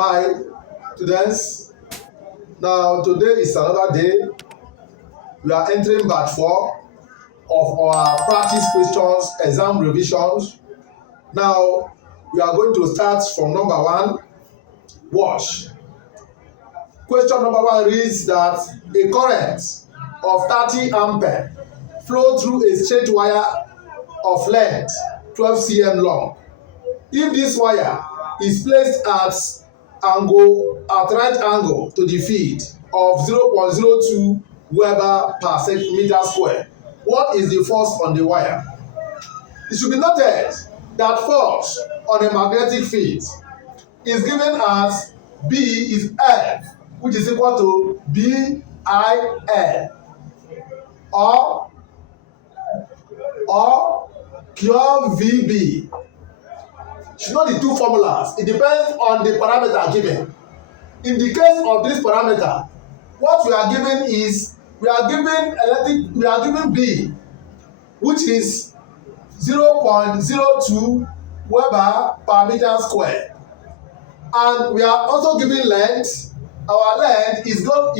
Hi, students. Now, today is another day. We are entering part 4 of our practice questions, exam revisions. Now, we are going to start from number 1. Watch. Question number 1 reads that a current of 30 ampere flow through a straight wire of length 12 cm long. If this wire is placed at right angle to the field of 0.02 Weber per centimeter square, what is the force on the wire? It should be noted that force on a magnetic field is given as B is F, which is equal to BIL, or pure VB. You know the two formulas. It depends on the parameter given. In the case of this parameter, what we are given is we are given B, which is 0.02 Weber per meter square, and we are also given length. Our length is 12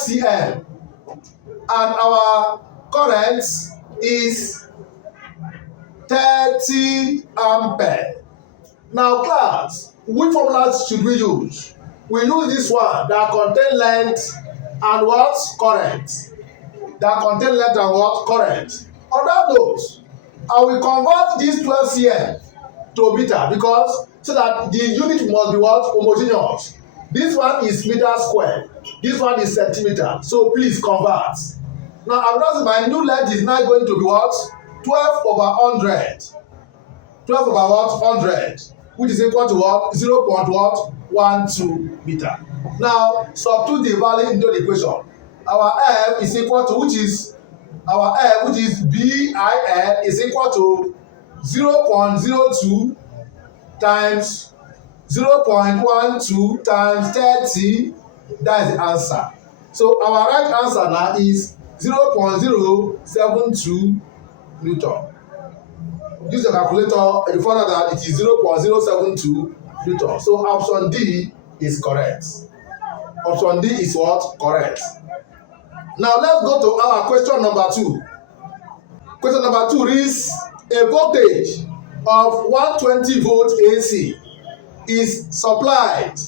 cm, and our current is 30 ampere. Now, class, which formulas should we use? We use this one that contain length and what? Current. That contain length and what? Current. Under those, I will convert this 12 cm to meter, because so that the unit must be what? Homogeneous. This one is meter square. This one is centimeter. So please convert. Now, I've noticed my new length is now going to be what? 12 over 100. 12 over what? 100. Which is equal to what? 0.12 meter. Now, substitute the value into the equation. Our F is equal to, which is BIL, is equal to 0.02 times 0.12 times 30. That is the answer. So our right answer now is 0.072 Newton. Use your calculator and you find out that it is 0.072 Newton. So option D is correct. Option D is what? Correct. Now let's go to our question number 2. Question number 2 reads a voltage of 120 volt AC is supplied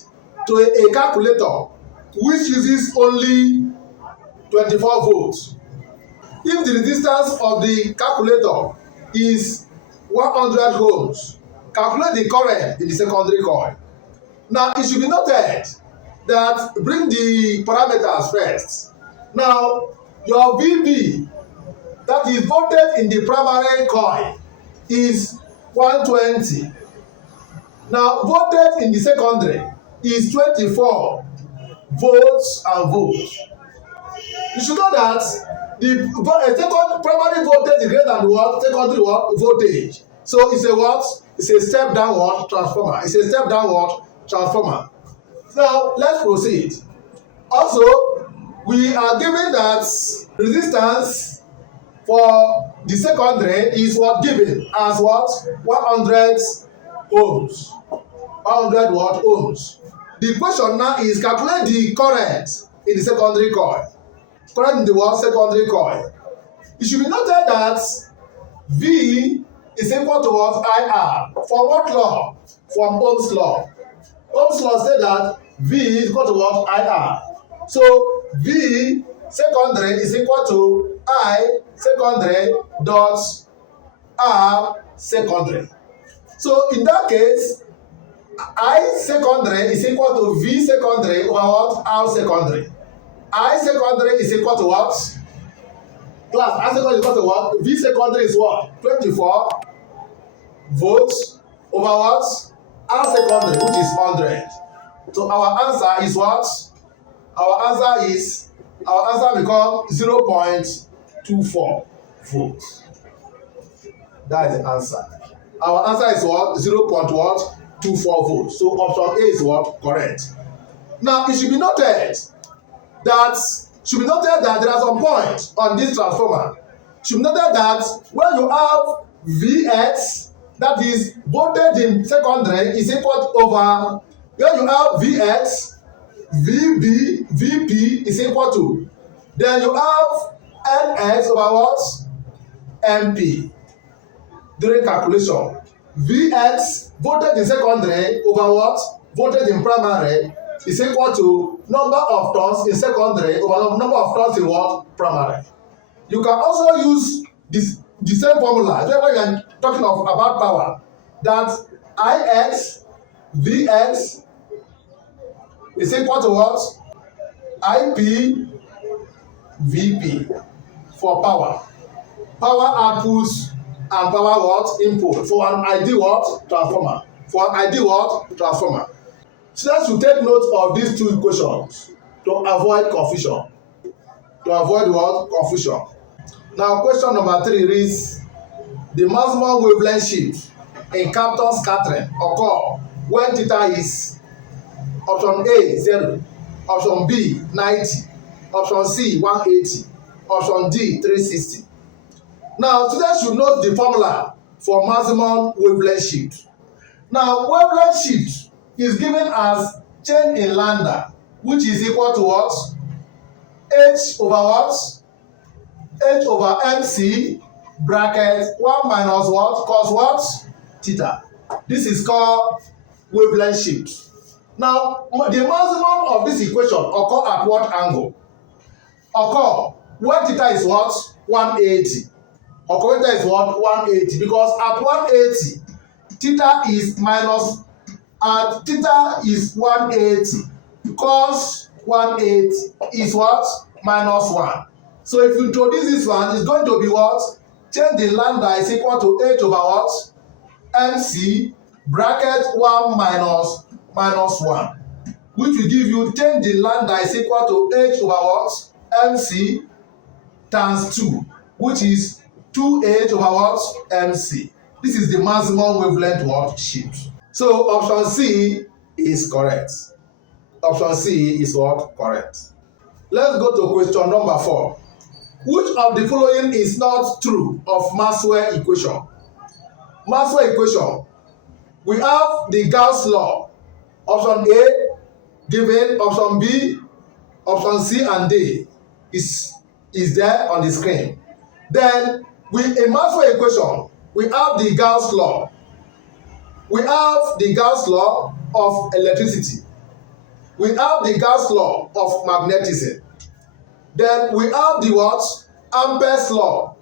to a calculator which uses only 24 volts. If the resistance of the calculator is 100 ohms, calculate the current in the secondary coil. Now, it should be noted that bring the parameters first. Now, your VB, that is voltage in the primary coil, is 120. Now, voltage in the secondary is 24 volts and volts. You should know that the primary voltage is greater than the what? Secondary what? Voltage. So it's a what? It's a step downward transformer. It's a step downward transformer. Now let's proceed. Also, we are given that resistance for the secondary is what? Given as what? 100 ohms. 100 what? Ohms. The question now is calculate the current in the secondary coil. Current in the what? Secondary coil. It should be noted that V is equal to what? IR. From what law? From Ohm's law. Ohm's law said that V is equal to what? IR. So V secondary is equal to I secondary dot R secondary. So in that case, I secondary is equal to V secondary over what? R secondary. I secondary is equal to what? Class, I secondary is equal to what? V secondary is what? 24 volts over what? R secondary, which is 100. So our answer is what? Our answer becomes 0.24 volts. That is the answer. Our answer is what? 0.24 volts. So option A is what? Correct. Now it should be noted that there are some points on this transformer. It should be noted that when you have Vx That is, voltage in secondary is equal over, where you have Vx, Vb, Vp is equal to, then you have Nx over what? Mp. During calculation, Vx, voltage in secondary over what? Voltage in primary is equal to number of turns in secondary over number of turns in what? Primary. You can also use the same formula when you are talking about power, that Ix, Vx is equal to what? Ip, Vp for power. Power outputs and power what? Input for an ideal what? Transformer. For an ideal what? Transformer. Students should take note of these two equations to avoid confusion. To avoid what? Confusion. Now, question number 3 reads, the maximum wavelength shift in Compton scattering occur when theta is option A 0, option B 90, option C 180, option D 360. Now, students should note the formula for maximum wavelength shift. Now, wavelength shift is given as change in lambda, which is equal to what? H over what? H over MC bracket 1 minus what? Cos what? Theta. This is called wavelength shift. Now, the maximum of this equation occur at what angle? Occur when theta is what? 180. Occur when theta is what? 180. Because at 180, theta is minus, at theta is 180. Cos 180 is what? Minus 1. So if you introduce this one, it's going to be what? Change the lambda is equal to H over what? MC bracket 1 minus 1, which will give you change the lambda is equal to H over what? MC times 2, which is 2H over what? MC. This is the maximum wavelength what? Shift. So option C is correct. Option C is what? Correct. Let's go to question number 4. Which of the following is not true of Maxwell equation? Maxwell equation. We have the Gauss law. Option A given, option B, option C and D is there on the screen. Then in Maxwell equation, we have the Gauss law. We have the Gauss law of electricity. We have the Gauss law of magnetism. Then we have the what? Ampere's law.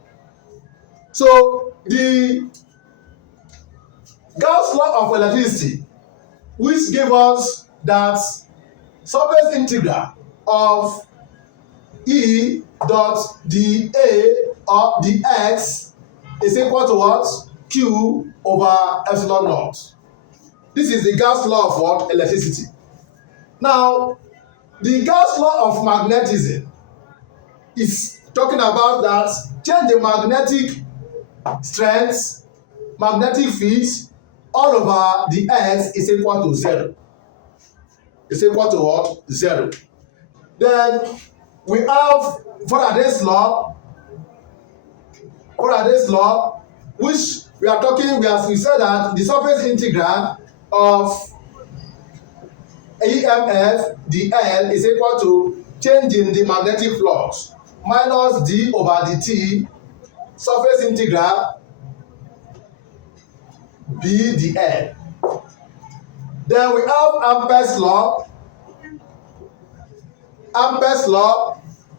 So the Gauss law of electricity, which gave us that surface integral of E dot dA or dx is equal to what? Q over epsilon naught. This is the Gauss law of what? Electricity. Now, the Gauss law of magnetism is talking about that change the magnetic strength, magnetic field all over the earth is equal to 0. It's equal to what? 0. Then we have Faraday's law, which we are talking, we said that the surface integral of EMF dl is equal to change in the magnetic flux minus d over dt surface integral b dl. Then we have Ampere's law,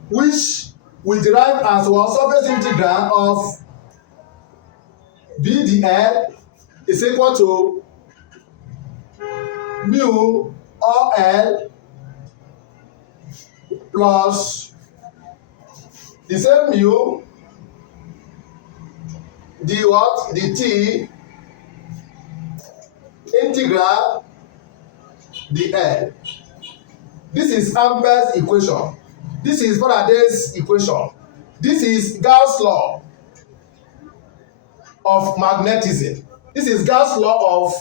which we derive as well surface integral of b dl is equal to mu or L plus the same mu d what? dt integral dl. This is Ampere's equation. This is Faraday's equation. This is Gauss' law of magnetism. This is Gauss' law of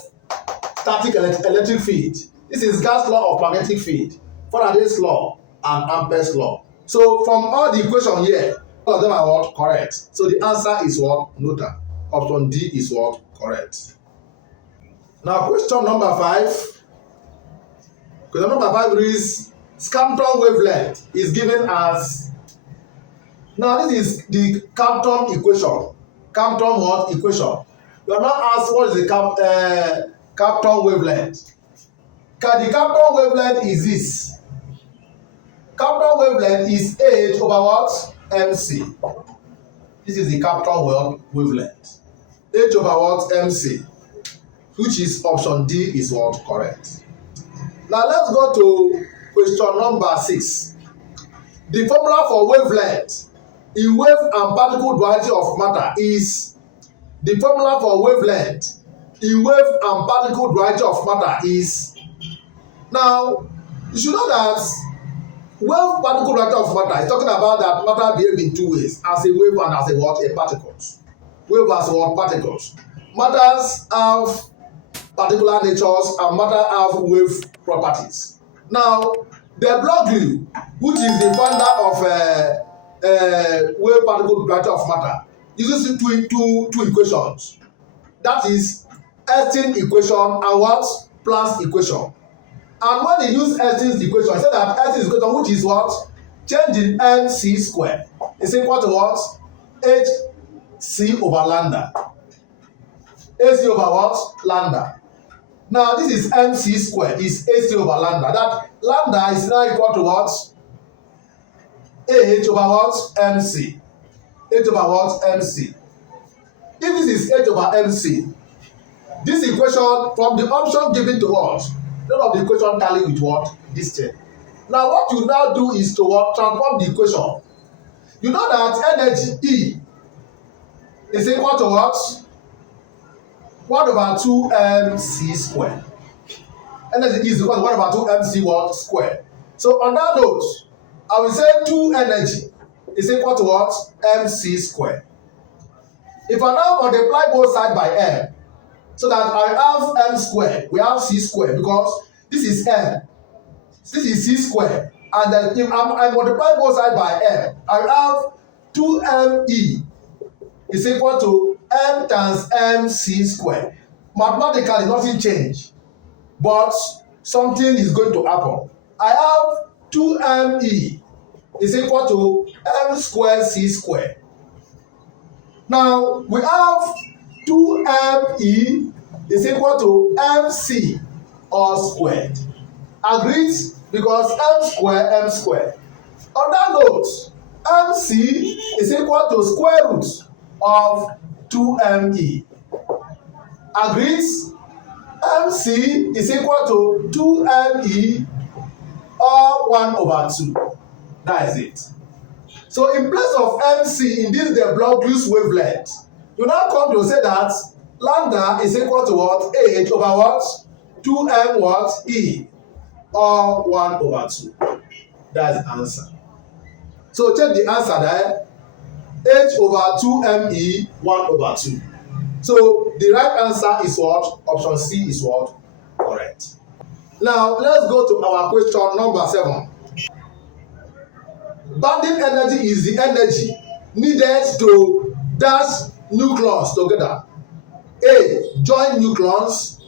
static electric field. This is Gauss' law of magnetic field, Faraday's law, and Ampere's law. So from all the equation here, all of them are what? Correct. So the answer is what? Nota. Option D is what? Correct. Now question number 5. Question number 5 reads, Compton wavelength is given as. Now this is the Compton equation. Compton what? Equation. You are now asked what is the Compton wavelength. The Compton wavelength is this. Compton wavelength is H over what? MC. This is the Compton wavelength. H over what? MC. Which is option D is what? Correct. Now let's go to question number 6. The formula for wavelength in wave and particle duality of matter is. The formula for wavelength in wave and particle duality of matter is. Now you should know that wave particle duality of matter is talking about that matter behave in two ways, as a wave and as a what? A particles. Wave as what? Particles. Matters have particular natures and matter have wave properties. Now the block glue, which is the founder of wave particle duality of matter, uses two equations. That is Einstein equation and what? Planck's equation. And when they use Einstein's equation, I said that Einstein's equation, which is what? Change in mc square, is equal to what? hc over lambda. AC over what? Lambda. Now this is mc square, is AC over lambda. That lambda is now equal to what? H over what? MC. H over what? MC. If this is H over MC, this equation from the option given to us, none of the equation tally with what? This thing. Now what you now do is to what? Transform the equation. You know that energy E is equal to what? 1 over 2 mc square. Energy E is equal to 1 over 2 mc what? Square. So on that note, I will say 2 energy is equal to what? Mc square. If I now multiply both sides by m, so that I have m square, we have c square, because this is m, this is c square, and then if I multiply both sides by m, I have 2me is equal to m times mc square. Mathematically, nothing changed, but something is going to happen. I have 2me is equal to m square c square. Now we have 2me is equal to mc all squared. Agreed? Because m square. On that note, mc is equal to square root of 2me. Agreed? mc is equal to 2me or 1 over 2. That is it. So in place of mc in this the block glue's wavelength, you now come to say that lambda is equal to what? H over what? 2m what? E or 1 over 2. That's the answer. So check the answer there. H over 2me 1 over 2. So the right answer is what? Option C is what? Correct. Now let's go to our question number 7. Bonding energy is the energy needed to dash nucleons together. A. Join nucleons.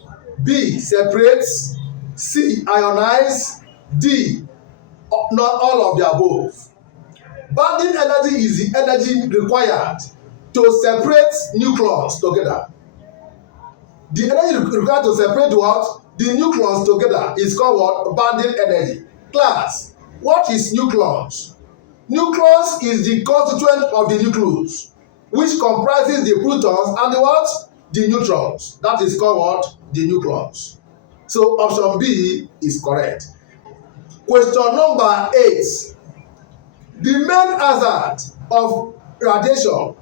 B. Separates. C. Ionize. D. Not all of the above. Bonding energy is the energy required to separate nucleons together. The energy required to separate what? The nucleons together is called what? Bonding energy. Class, what is nucleons? Nucleus is the constituent of the nucleus, which comprises the protons and the what? The neutrons. That is called what? The nucleus. So option B is correct. Question number 8. The main hazard of radiation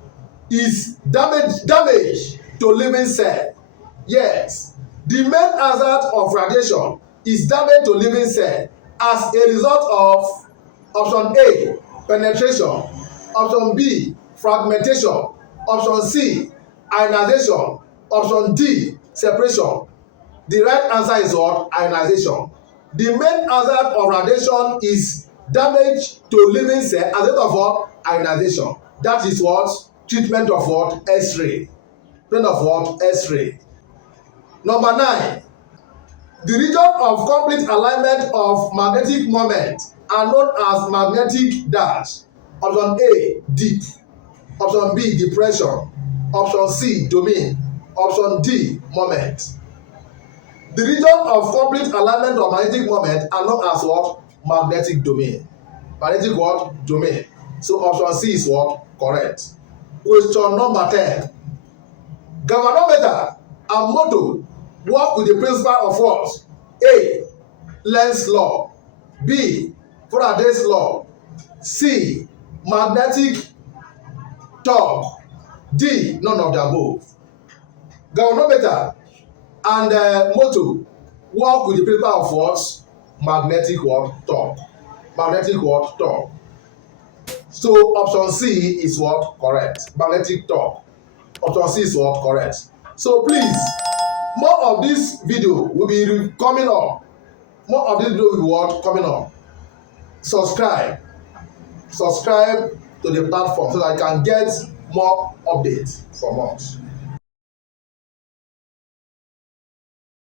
is damage to living cell. Yes, the main hazard of radiation is damage to living cell as a result of option A, penetration, option B, fragmentation, option C, ionization, option D, separation. The right answer is what? Ionization. The main hazard of radiation is damage to living cell as a result of what? Ionization. That is what? Treatment of what? X-ray. plane of what? X-ray. Number 9, the region of complete alignment of magnetic moment are known as magnetic dash. Option A, deep. Option B, depression. Option C, domain. Option D, moment. The region of complete alignment of magnetic moment are known as what? Magnetic domain. Magnetic what? Domain. So option C is what? Correct. Question number 10. Galvanometer and motor work with the principle of what? A, Lenz's law. B, Faraday's law. C, magnetic torque. D, none of the above. Galvanometer and motor work with the principle of what? Magnetic what? Torque. Magnetic what? Torque. So option C is what? Correct. Magnetic torque. Option C is what? Correct. So please, more of this video will be coming up. More of this video will be what? Coming up. Subscribe to the platform so that I can get more updates from us.